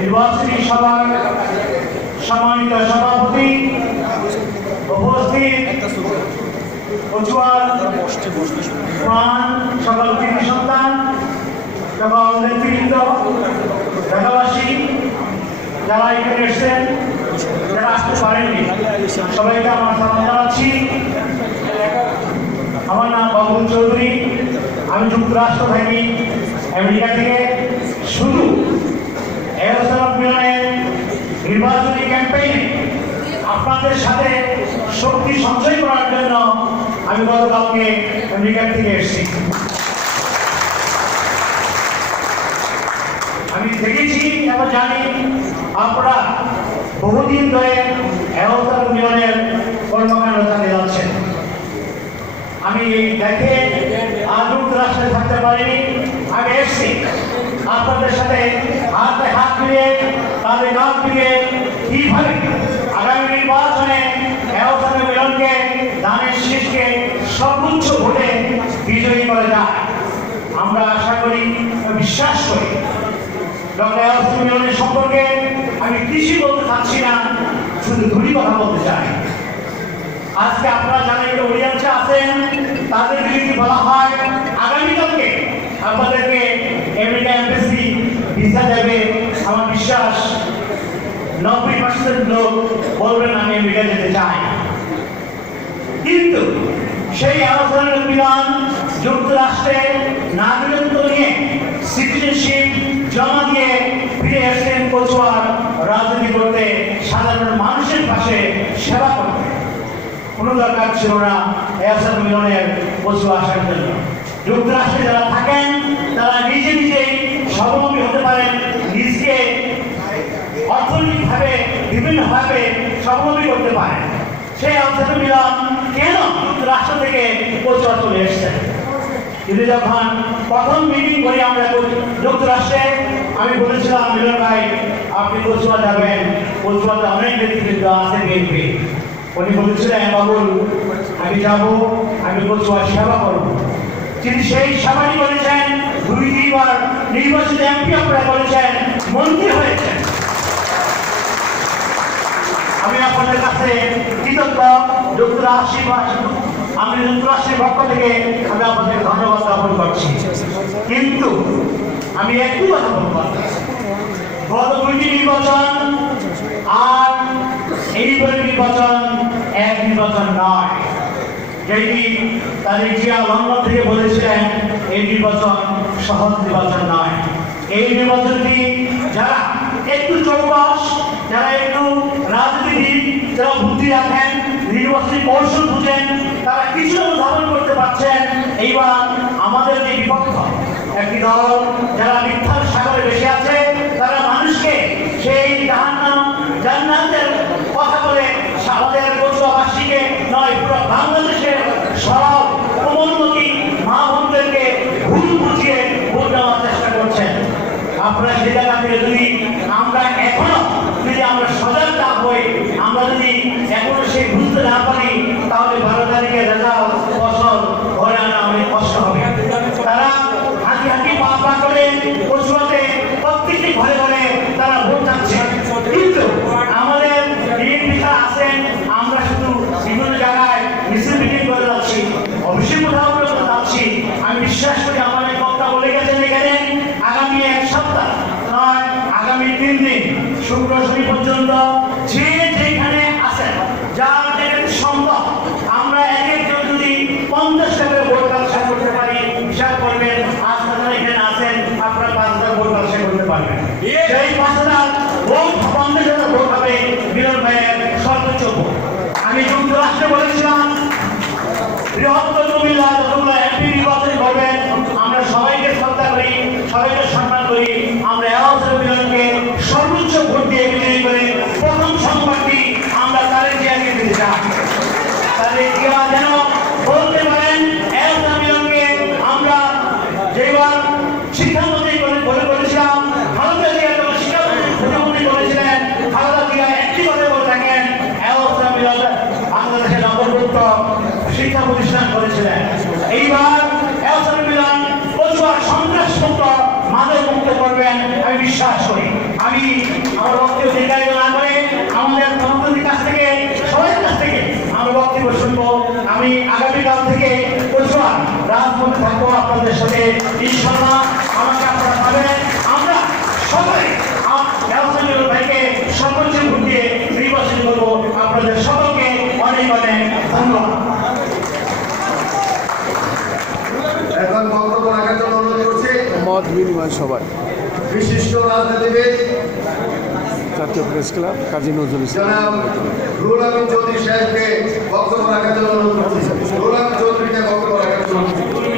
নির্বাচনী সভার সম্মানিত সভাপতি উপস্থিত কচুয়ার প্রাণ সকল কৃতি সন্তান সকল নেতৃবৃন্দ ঢাকাবাসী যারা এখানে এসেছেন যারা আসতে পারেননি সবাইকে আমার সালাম জানাচ্ছি আমার নাম বাবুল চৌধুরী আমি যুক্তরাষ্ট্র থাকি আমেরিকা থেকে শুধু নির্বাচনী ক্যাম্পেইনে আপনাদের সাথে শক্তি সঞ্চয় করার জন্য আমি গতকালকে আমেরিকা থেকে এসেছি। আমি দেখেছি এবং জানি আপনারা বহুদিন ধরে এরসলাম মিলনের কর্মকাণ্ড চালিয়ে যাচ্ছেন আমি এই দেখে আর থাকতে আমি এসছি। আপনাদের সাথে হাতে হাত মিলিয়ে, তাদের কাঁধ মিলিয়ে কীভাবে আগামী নির্বাচনে এওসানের মিলনকে ধানের শীষকে সর্বোচ্চ ভোটে বিজয়ী করে যায়। আমরা আশা করি বিশ্বাস করি ডক্টর এওসান মিলনের সম্পর্কে আমি কৃষি বলতে চাচ্ছি না, শুধু ধুলি কথা বলতে চাই। আজকে আপনারা যারা এটা অডিয়েন্সে আছেন, তাদেরকে যদি বলা হয় নব্বই পার্সেন্ট লোক বলবেন আমি আমেরিকা যেতে চাই। কিন্তু সেই আলোচনার বিধান যুক্তরাষ্ট্রে নাগরিকত্ব নিয়ে সিটিজেনশিপ জমা দিয়ে ফিরে এসেছেন কচুয়ার রাজনীতি করতে সাধারণ মানুষের পাশে সেবা করতে। কোনো দরকার ছিল না এয়াসার মিলনের পশু আসার জন্য। যুক্তরাষ্ট্রে যারা থাকেন, তারা নিজে নিজেই স্বাবলম্বী হতে পারেন, নিজকে অর্থনৈতিকভাবে বিভিন্নভাবে স্বাবলম্বী করতে পারেন সেই আলোচনা মিলন কেন? যুক্তরাষ্ট্র থেকে পচুয়া চলে এসছেন কিন্তু যখন প্রথম মিটিং করি আমরা যুক্তরাষ্ট্রে, আমি বলেছিলাম, মিলন ভাই, আপনি কচুয়া যাবেন। কচুয়াতে অনেক ব্যক্তিবৃন্দ আছে, বিএনপি। উনি বলেছিলেন, বাবুল, আমি যাব, আমি কচুয়া সেবা করব। তিনি সেই সেবাই করেছেন দুই দুইবার নির্বাচিত এমপি আপনারা করেছেন মন্ত্রী হয়েছেন। আমি আপনাদের কাছে কৃতজ্ঞ যুক্তরাষ্ট্র আমি যুক্তরাষ্ট্রের পক্ষ থেকে আমি আপনাদের ধন্যবাদ জ্ঞাপন করছি। কিন্তু আমি একটু কথা বলব গত দুইটি নির্বাচন আর এইবারের নির্বাচন এক নির্বাচন নয়। যেটি তাদের জিয়া লন্ডন থেকে বলেছিলেন, এই নির্বাচন সহজ নির্বাচন নয়। এই নির্বাচনটি যারা একটু চৌবাস যারা একটু রাজনীতিবিদ যারা বুদ্ধি রাখেন নির্বাচনী কৌশল বুঝেন, তারা কিছু ধারণ করতে পারছেন। এইবার আমাদের যে বিপক্ষ, একটি দল, যারা মিথ্যার সাগরে বেশি আছে তারা মানুষকে সেই জাহান্নাম জান্নাতের কথা বলে আমাদের পশুবাসীকে নয় পুরো বাংলাদেশের সব কোমলমতি মা বোনদেরকে ভুল বুঝিয়ে ভোট দেওয়ার চেষ্টা করছেন আপনারা সেই জায়গা থেকে যদি আমরা এখনও যদি আমরা সজাগ না হই আমরা যদি এখনও সেই বুঝতে না পারি তাহলে বারো তারিখে রেজাল্ট ফসল ঘরে আনা অনেক কষ্ট হবে তারা হাঁটি হাঁটি পা পা করে পশুতে প্রত্যেকটি ঘরে ঘরে তারা ভোট চাচ্ছে কিন্তু আমাদের বিএনপিরা আছেন আমরা শুধু বিভিন্ন জায়গায় মিছিল মিটিং করে যাচ্ছি অবশ্যই কোথাও করে যাচ্ছি আমি বিশ্বাস করি আমার এক বক্তা বলে গেছেন এখানে আগামী এক সপ্তাহ, নয়, আগামী তিন দিন, শুক্র শনি পর্যন্ত যে যেখানে আছেন যেখানে সম্ভব, আমরা এক একজন যদি পঞ্চাশ টাকা ভোট ব্যবসা করতে পারি হিসাব করবেন আপনারা এখানে আছেন পাঁচ হাজার ভোট ব্যবসা করতে পারবেন। সেই পাঁচ হাজার ভোট পঞ্চাশ হাজার ভোট হবে ভাইয়ের সর্বোচ্চ ভোট। আমি যুক্তরাষ্ট্রে বলেছিলাম, বৃহত্তর কুমিল্লা নির্বাচন করবেন আমরা সবাইকে শ্রদ্ধা করি সবাইকে সম্মান করি। আমরা মিলনকে সর্বোচ্চ ভোট দিয়ে বিজয়ী করে প্রথম আমরা তাদের জিয়াকে দিতে চাই। আমরা যেবার শিক্ষামন্ত্রী একটি বলে থাকেন শিক্ষা প্রতিষ্ঠান করেছিলেন। এইবার বিশ্বাস করি। আমি আমার বক্তব্য দীর্ঘায়িত না করে আমাদের ধর্মপতির কাছ থেকে সবার কাছ থেকে আমার বক্তব্য শুনব। আমি আগামীকাল থেকে পশুয়ার রাজপথে থাকব আপনাদের সাথে। ইনশাল্লাহ আমাকে আপনারা পাবেন। আমরা সকলে ব্যবসায়ী ভাইকে সর্বোচ্চ ভোট দিয়ে নির্বাচন করব। আপনাদের সকলকে অনেক অনেক ধন্যবাদ। এখন বক্তব্য রাখার জন্য অনুরোধ করছি। মত বিনিময় সভায়। বিশিষ্ট রাজনীতিবিদ জাতীয় প্রেস ক্লাব কাজী নজরুল ইসলাম আমিন চৌধুরী সাহেবকে বক্তব্য রাখার জন্য অনুরোধ করছি আমিন চৌধুরীকে বক্তব্য রাখার জন্য।